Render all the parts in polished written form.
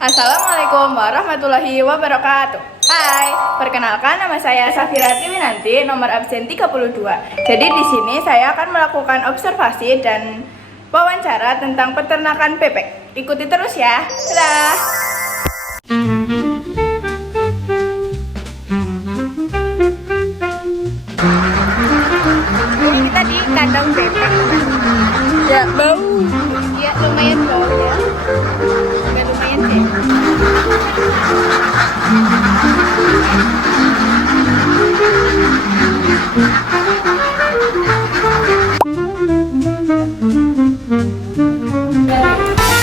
Assalamualaikum warahmatullahi wabarakatuh. Hai, perkenalkan nama saya Safira Triwinanti, nomor absen 32. Jadi di sini saya akan melakukan observasi dan wawancara tentang peternakan bebek. Ikuti terus ya. Dadah. Ini kita di kandang bebek. Ya, bau. Ya, lumayan bau ya. Agak lumayan deh.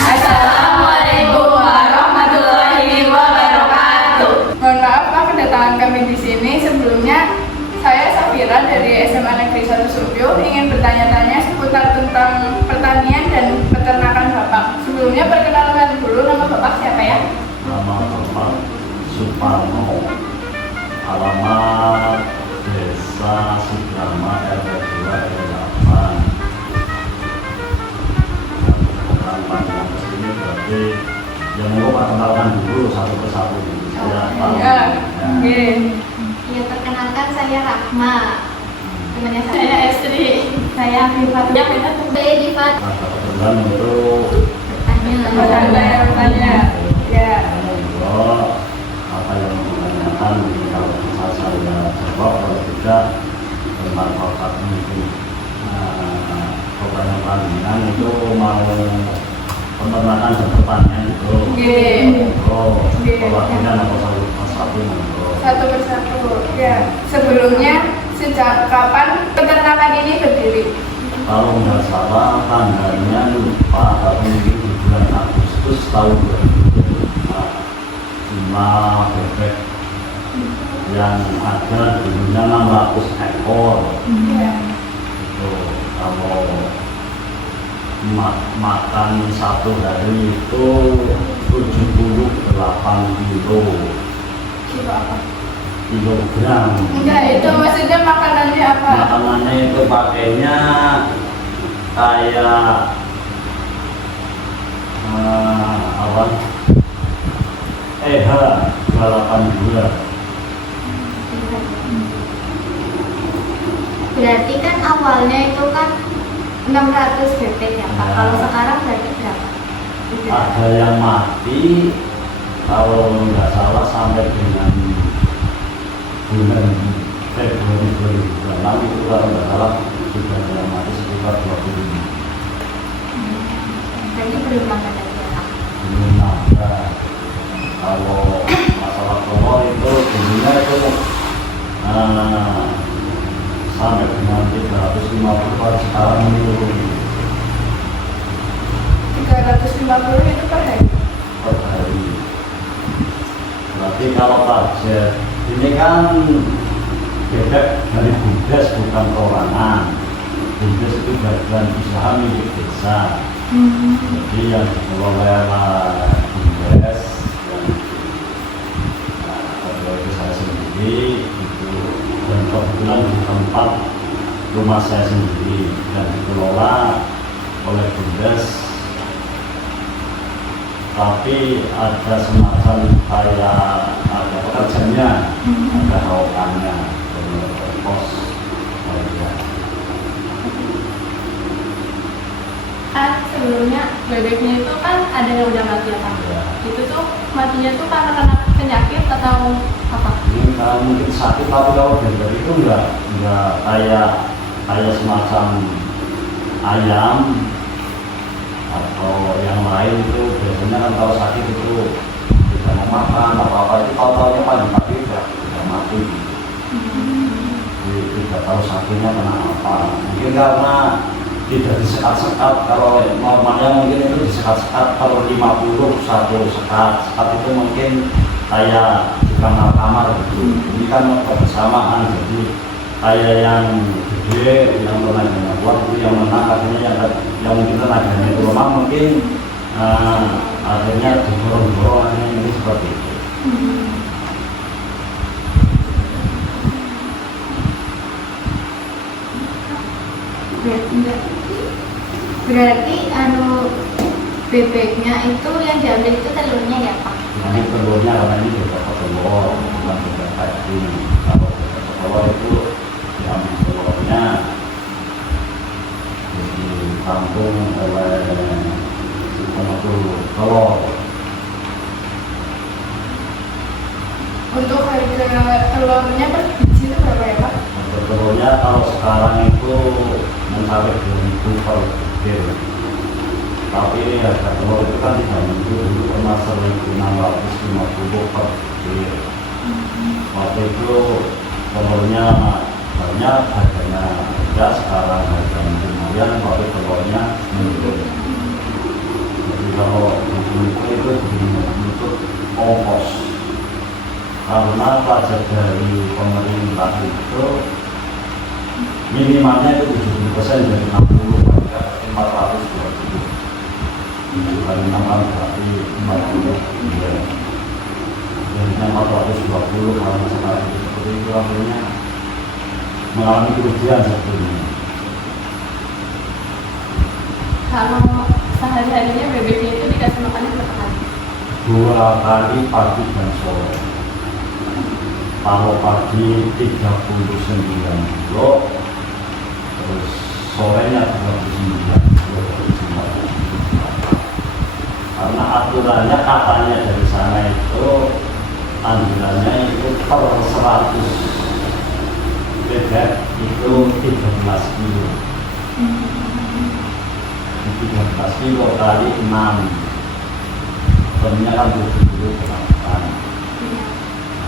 Assalamualaikum warahmatullahi wabarakatuh. Mohon maaf Pak, kedatangan kami di sini. Sebelumnya saya Safira dari SMA Negeri 1 Surbio ingin bertanya-tanya seputar tentang pertanian dan peternakan Bapak. Sebelumnya perkenalkan dulu, nama Bapak siapa ya? Nama Bapak Suparno, alamat Desa Sudrama RT 2 RW 8. Orang panjang kesini berarti yang mau Pak kenalkan dulu satu persatu. Ya, oke. Ya, perkenalkan saya Rahma. Temannya saya Estri. Saya Afifat. Ya, kita kembali di Fat. Nah, kebetulan untuk Bertanya. Ya. monggo apa yang menanyakan kalau bisa saya jawab, kalau tidak bermanfaat mungkin. Pokoknya panjenengan itu mau peternakan dan pertanian itu. Oke. Kalau tidak mau satu persatu monggo. Satu persatu. Ya. Sebelumnya sejak kapan peternakan ini berdiri? Kalau nggak salah tanggalnya lupa, tapi mungkin di bulan Agustus tahun 2005 jumlah bebek yang ada dulunya 600 ekor. Ya. Itu kalau makan satu hari itu 78 Kilo apa? kilogram. Enggak, itu maksudnya makanannya apa? Makanannya itu pakainya kayak apa? EH 82. Berarti kan awalnya itu kan 600 bebek ya Pak. Ya. Kalau sekarang berarti berapa? Ada yang mati kalau nggak salah sampai dengan bulan Februari 2006 itu kalau nggak salah sudah ada yang mati sekitar 25. Berarti belum makan lagi ya Pak. Belum ada. Kalau masalah telur itu dulunya itu sampai dengan 350 per sekarang menurun 350 itu per hari. per hari. Berarti kalau target ini kan bebek dari BUMDes bukan perorangan. BUMDes itu bagian usaha milik desa. Jadi yang dikelola BUMDes yang itu saya sendiri itu, dan kebetulan di tempat rumah saya sendiri dan dikelola oleh BUMDes, tapi ada semacam kayak ada pekerjanya, ada hawakannya, pos. Kan sebelumnya bebeknya itu kan ada yang udah mati ya Pak. Ya. Itu tuh matinya tuh karena kena penyakit atau apa? Ini kalau mungkin sakit, tapi kalau bebek itu enggak kayak semacam ayam atau yang lain itu biasanya kan kalau sakit itu tidak mau makan apa-apa, itu totalnya pagi-pagi udah mati. Jadi tidak tahu sakitnya kena apa. Mungkin karena tidak disekat-sekat. Kalau normalnya mungkin itu disekat-sekat, kalau 50 satu sekat itu mungkin kayak di kamar-kamar gitu. Ini kan kebersamaan, jadi kayak yang gede, yang tenaganya kuat itu yang menang, akhirnya yang mungkin tenaganya itu lemah, mungkin akhirnya diborong-borong, akhirnya ini seperti itu. Berarti Bebeknya itu yang diambil itu telurnya ya Pak? Ini telurnya karena ini beberapa telur, bukan bebek tadi. Kalau beberapa telur itu diambil telurnya, jadi tampung oleh pengukur telur. Untuk harga telurnya per biji itu berapa ya Pak? Untuk telurnya kalau sekarang itu mencapai 2.000 per butir. Tapi harga telur itu kan tidak dulu pernah 1.650 per butir. Waktu itu telurnya banyak, harganya rendah, sekarang harganya lumayan, tapi telurnya menurun. Jadi kalau itu untuk ongkos, karena pajak dari pemerintah itu minimalnya itu 70% dari 60 berarti 420. Kali 6 berarti 40. Jadinya 420 kalau sekarang itu seperti itu akhirnya mengalami kerugian sebetulnya. Kalau sehari-harinya bebeknya itu dikasih makannya berapa kali? 2 kali pagi dan sore. Kalau pagi 39 kilo, terus sorenya 39 kilo. Karena aturannya katanya dari sana itu ambilannya itu per 100 bebek itu 13 kilo. 13 kilo kali 6, sebenarnya kan 78.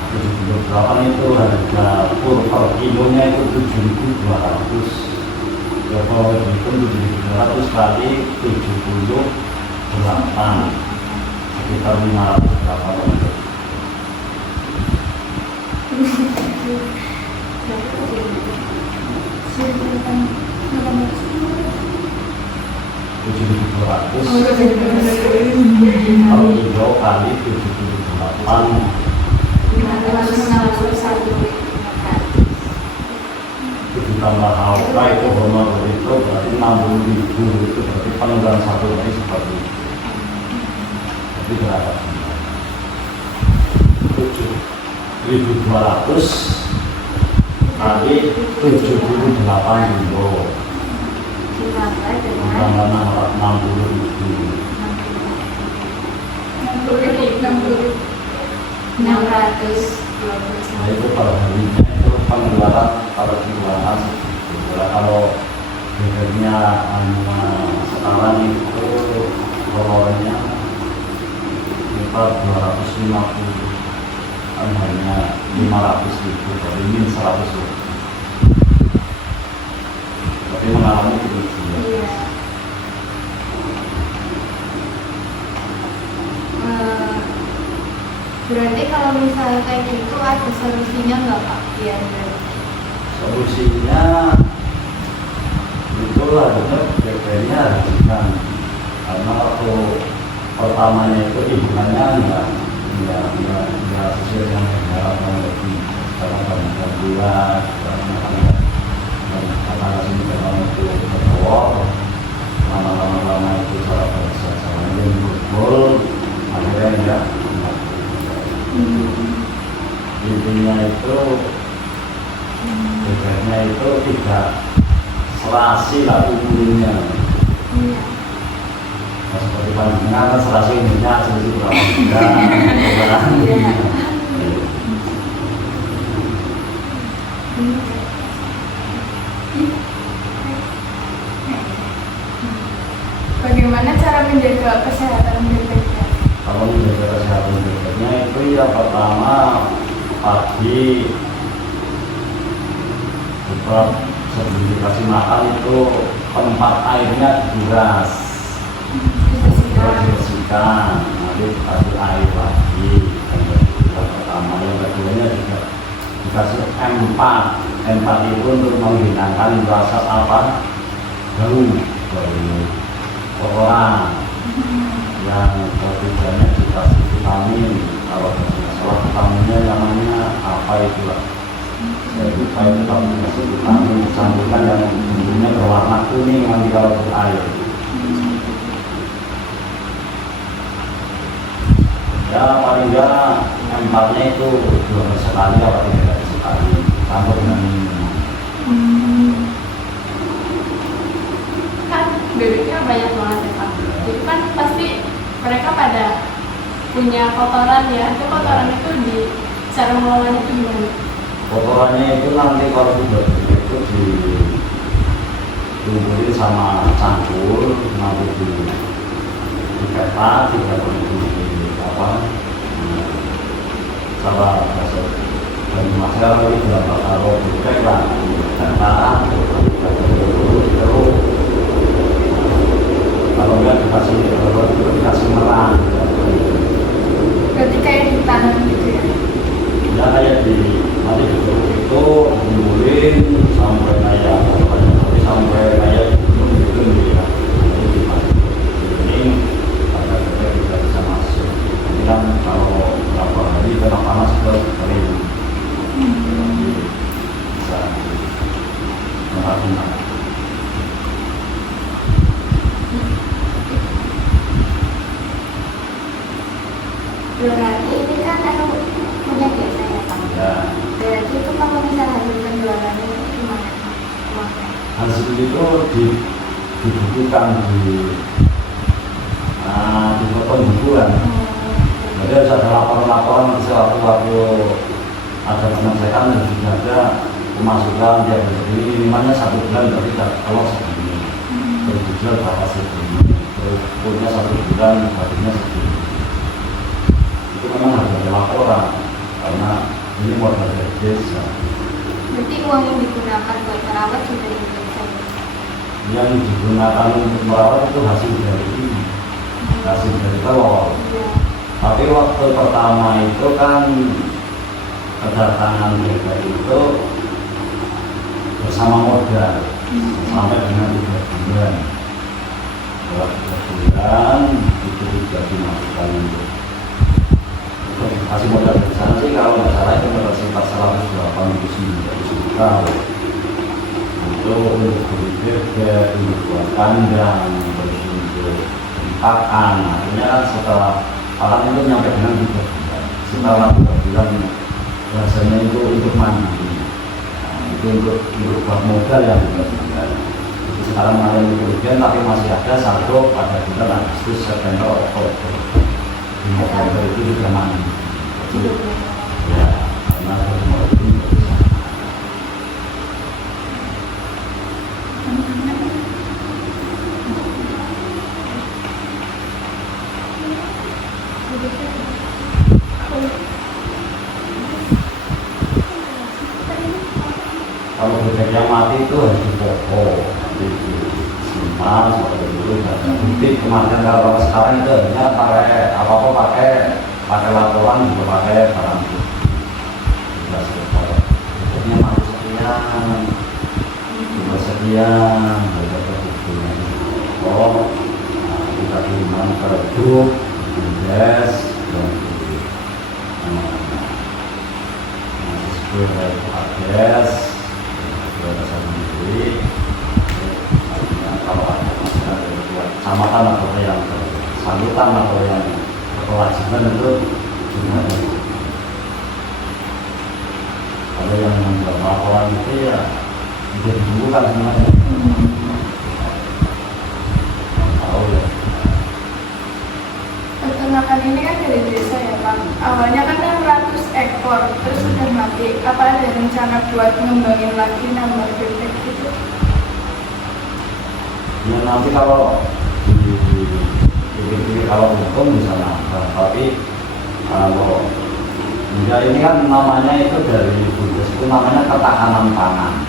78 itu harga per kilonya itu 7.200. Ya kalau dihitung 7.200 kali 78 sekitar 500 berapa untuk 7.200 kalau kilo kali 78 itu tambah apa itu honor itu berarti 60.000 itu berarti penunggang satu hari seperti itu. Jadi berapa? 7.200 kali 78 kilo Ditambah dengan tambah 60.000. 60.000. 612. Nah itu kalau harinya itu pengeluaran kalau pengeluaran segitu. Kalau bebeknya sekarang itu telurnya sekitar 250 kan hanya 500.000 jadi min 100.000. Tapi mengalami kerugian. Iya. Berarti kalau misalnya kayak gitu ada solusinya nggak Pak? Biar Solusinya itu harusnya bebeknya haruskan karena waktu pertamanya itu hiburannya enggak sesuai dengan harapan lebih karena banyak gangguan karena sini memang itu bertawar lama-lama itu cara bersasaran yang berbol akhirnya enggak intinya itu bebeknya itu tidak serasi lah umurnya. iya. Nah, seperti panjenengan kan serasi umurnya selisih berapa bulan. Iya. Bagaimana cara menjaga kesehatan bebeknya? Kalau menjaga kesehatan bebeknya itu ya pertama pagi tetap sebelum dikasih makan itu tempat airnya dibilas dibersihkan, nanti dikasih air lagi yang pertama. Yang keduanya juga dikasih M4 itu untuk menghilangkan rasa apa bau kotoran. Yang ketiganya dikasih vitamin, kalau masalah vitaminnya namanya apa itu lah saya lupa itu, kalau dikasih vitamin sambungan yang bentuknya berwarna kuning nanti kalau berair Ya paling enggak empatnya itu 2 hari sekali atau 3 hari sekali campur dengan minum. Kan bebeknya banyak banget ya Pak. Jadi kan pasti mereka pada punya kotoran ya. Itu kotoran itu di cara mengelolanya itu gimana? Kotorannya itu nanti kalau sudah gede itu dikumpulin sama cangkul, nanti diketat, di apa? Salah bahasa dari masyarakat itu dalam kalau dikek lah, diketat, terus kalau enggak dikasih merang. Berarti kayak ditanam gitu ya? Ya kayak nanti itu dikumpulin sampai kayak sampai kayak gitu ya. Ini pada kita bisa masuk. Ini kan kalau berapa hari kena panas ke kering. Bisa menghasilkan. Berarti ini kan punya biasa ya Pak. Ya. Berarti itu kalau misalnya hasil penjualannya itu gimana Pak? Uangnya? Hasil itu dibukukan di pembukuan. Jadi harus ada laporan-laporan sewaktu-waktu ada pengecekan dan juga ada pemasukan tiap hari minimalnya 1 bulan berarti kalau segini terus dijual berapa segini terus punya 1 bulan barunya segini itu memang harus ada laporan karena ini modal dari desa. Berarti uang yang digunakan buat merawat sudah diperiksa. Yang digunakan untuk merawat itu hasil dari ini, hasil dari telur. Tapi waktu pertama itu kan kedatangan mereka itu bersama modal sampai dengan 3 bulan. Setelah 3 bulan itu juga dimasukkan untuk kasih modal dari sana sih kalau nggak salah itu modal sekitar 189 juta untuk bibit untuk buat kandang terus untuk pakan. Akhirnya kan setelah pakan itu nyampe dengan 3 bulan. Setelah 3 bulan rasanya itu untuk mandi. Nah, itu untuk buat modal yang 3 bulan. Itu sekarang ada kerugian tapi masih ada saldo pada bulan Agustus, September, Oktober. Di November itu juga mandi. Ya, karena semua itu bisa. Kalau bebek yang mati itu harus dipokok, disimpan seperti itu. Dan bukti kemarin kalau sekarang itu hanya pakai apa-apa pakai laporan juga pakai barang bukti. Sudah selesai. Bebeknya mati sekian, juga sekian, berapa buktinya. Oh, kita kirimkan ke grup, des, dan sesuai des. Kalau ada masalah dari kecamatan atau yang sambutan atau yang kewajiban itu juga ada. Kalau yang membuat laporan itu ya sudah dibuka semuanya. Tahu ya. Peternakan ini kan dari desa ya Pak. Awalnya kan 600 ekor, terus sudah mati. Apa ada rencana buat ngembangin lagi nambah bebek gitu? Ya nanti kalau kalau untung bisa nambah, tapi kalau ya ini kan namanya itu dari Bundes itu namanya ketahanan pangan,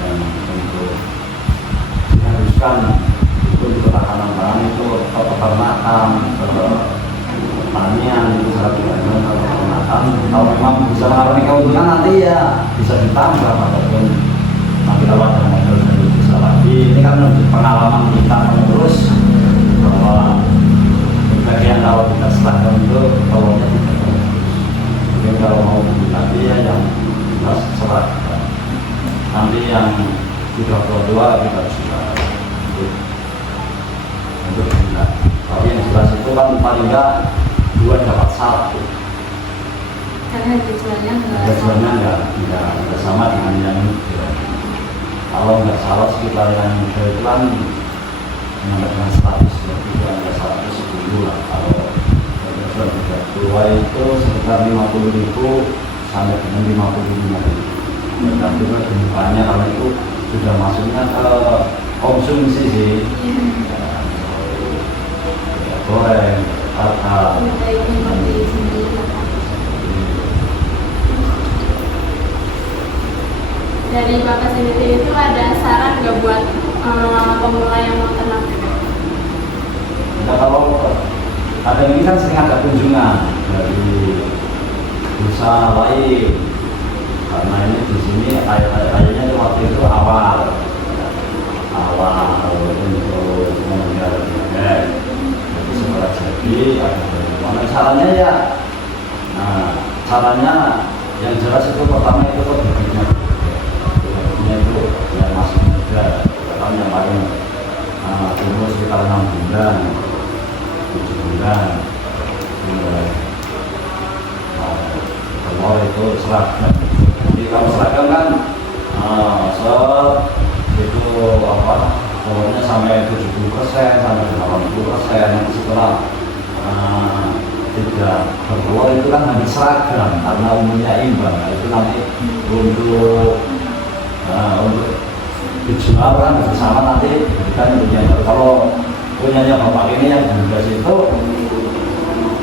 dan untuk diharuskan itu ketahanan pangan itu peternakan, pertanian itu sangat diharuskan kalau peternakan. Kalau memang bisa mengalami keuntungan nanti ya bisa ditambah ataupun nanti kalau ada modal dari bisa lagi. Ini kan pengalaman kita menerus bahwa bagian kalau kita serahkan itu telurnya tidak terus. Mungkin kalau mau beli lagi ya yang kita serahkan. Nanti yang sudah tua kita sudah untuk gila. Tapi yang sudah kan paling nggak 2 dapat 1. Karena tujuannya Tujuannya nggak sama dengan yang muda. Kalau nggak salah sekitar yang muda itu kan dengan 100, itu ada 110 lah. Kalau tujuan muda tua itu sekitar 50.000 sampai dengan 55.000. Dan juga kebutuhannya karena itu sudah masuknya ke konsumsi sih. Goreng, kakak. Dari Bapak sendiri itu ada saran nggak buat pemula yang mau ternak bebek? Ya, kalau ada ini kan sering ada kunjungan dari desa lain, karena ini di sini kayaknya waktu itu awal untuk memelihara bebek. Jadi setelah jadi ada bagaimana caranya ya? Nah, caranya yang jelas itu pertama itu bebeknya itu yang masih muda, kan yang paling umur sekitar 6 bulan, 7 bulan, telur itu seragam. Jadi kalau seragam kan itu telurnya sampai 70% sampai 80%. Setelah tidak bertelur itu kan hampir seragam karena umurnya imbang. Nah, itu nanti untuk dijual kan bersama nanti kan punya. Kalau punyanya bapak ini yang berbeda itu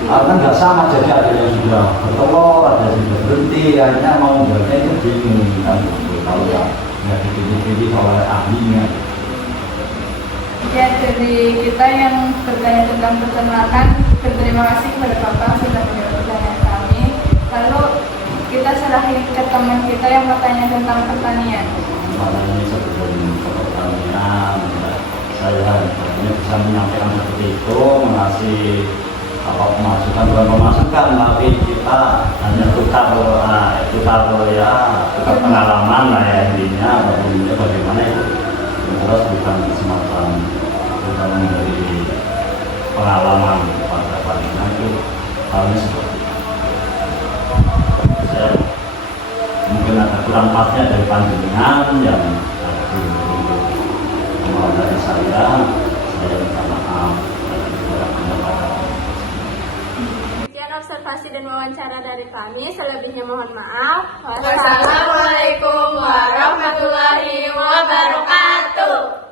kan nggak sama, jadi ada yang sudah bertelur, ada yang sudah berhenti, akhirnya mau jualnya itu bingung kan. Kalau nggak dipilih oleh ahlinya. Ya, dari kita yang bertanya tentang peternakan, berterima kasih kepada Bapak sudah menjawab pertanyaan kami. Lalu kita serahin ke teman kita yang bertanya tentang pertanian. Ini sebelum pertanian, saya bisa menyampaikan seperti itu, mengasih masukan bukan pemasukan, tapi kita hanya tukar pengalaman lah ya, intinya bagaimana itu terus bukan semacam kita memberi pengalaman pada pandangan itu halnya seperti itu. Saya mungkin ada kurang pasnya dari panjenengan yang untuk kemauan dari saya minta maaf dan kurangnya pada. Sekian observasi dan wawancara dari kami, selebihnya mohon maaf. Wassalamualaikum warahmatullahi wabarakatuh.